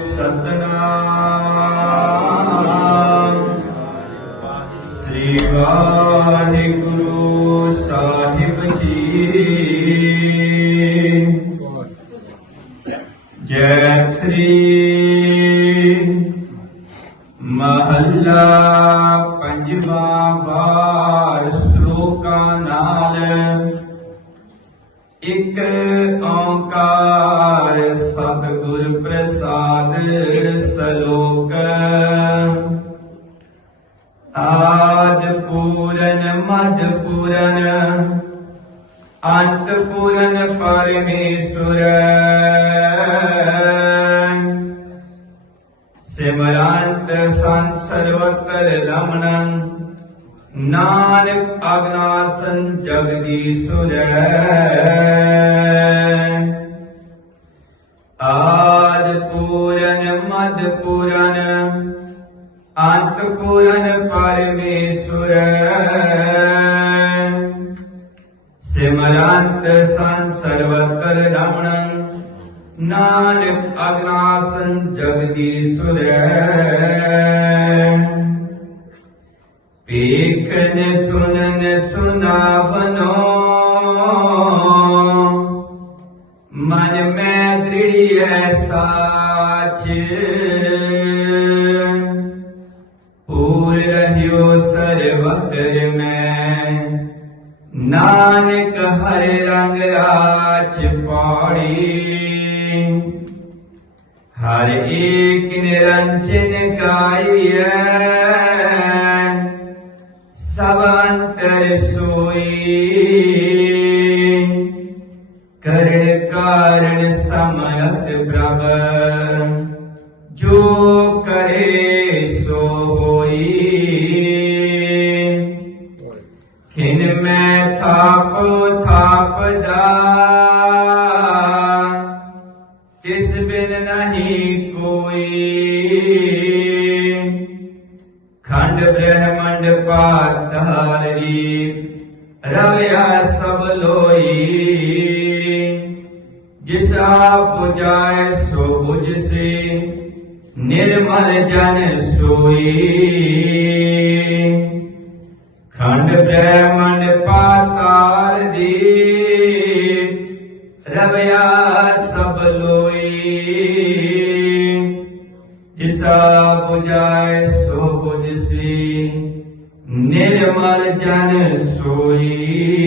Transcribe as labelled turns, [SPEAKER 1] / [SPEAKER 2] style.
[SPEAKER 1] ਸਤਨਾਮ। ਸ੍ਰੀ ਵਾਹਿਗੁਰੂ ਸਾਹਿਬ ਜੀ। ਜੈ ਸ੍ਰੀ ਮਹੱਲਾ ਪੰਜਵਾ ਵਾਰ ਸ਼ਲੋਕਾਂ ਨਾਲ ਇਕ ਓੰਕਾਰ ਸਤਿਗੁਰ ਪ੍ਰਸਾਦ ਸਲੋਕ। ਆਦ ਪੂਰਨ ਮਦ ਪੂਰਨ, ਅੰਤ ਪੂਰਨ ਪਰਮੇਸ਼ਵਰ ਸਿਮਰੰਤ ਸੰਤ ਸਰਵਤਰ ਰਮਣੰ ਨਾਨਕ ਅਗਨਾਸਨ ਜਗਦੀਸ਼ੁਰੈ ਆਦ ਪੂਰਨ, ਮਦ ਪੂਰਨ, ਅੰਤ ਪੂਰਨ ਪਰਮੇਸ਼ਵਰ ਸਿਮਰੰਤ ਸੰਤ ਸਰਵਤਰ ਰਮਣੰ, ਨਾਨਕ ਅਗਨਾਸਨ ਜਗਦੀਸ਼ੁਰੈ ਵੇਖਨ ਸੁਨਨ ਸੁਨਾਵਨੋ। ਮਨ ਮੈਂ ਦ੍ਰਿੜੀਐ ਸਾਚ। ਪੂਰ ਰਹਿਓ ਸਰਵਤਰ ਮੈਂ। ਨਾਨਕ ਹਰਿ ਰੰਗ ਰਾਚ ਪਾੜੀ ਹਰ ਏਕ ਨਿਰੰਜਨ ਕਾਈਐ ਸੋਈ। ਕਰਨ ਕਾਰਣ ਸਮਰਤ ਪ੍ਰਭ। ਜੋ ਕਰੇ ਸੋ ਹੋਈ। ਖਿਨ ਮੈਂ ਥਾਪ ਥਾਪਦਾ। ਕਿਸ ਬਿਨ ਨਹੀਂ ਕੋਈ। ਖੰਡ ਬ੍ਰਹਮੰਡ ਪਾਤ ਹਾਰੀ ਰਵਿਆ ਸਭ ਲੋਈ ਜਿਸ ਆਪ ਜਾਏ ਸੋ ਬੁਝਸੀ ਨਿਰਮਲ ਜਨ ਸੋਈ ਖੰਡ ਬ੍ਰਹਮੰਡ ਪਾਤਾਲ ਦੀ ਰਵਿਆ ਸਭ ਲੋਈ ਜਿਸਾ 부ਜਾਇ ਸੋ 부ਜਸੀ ਨਿਰਮਲ ਜਨ ਸੋਈ।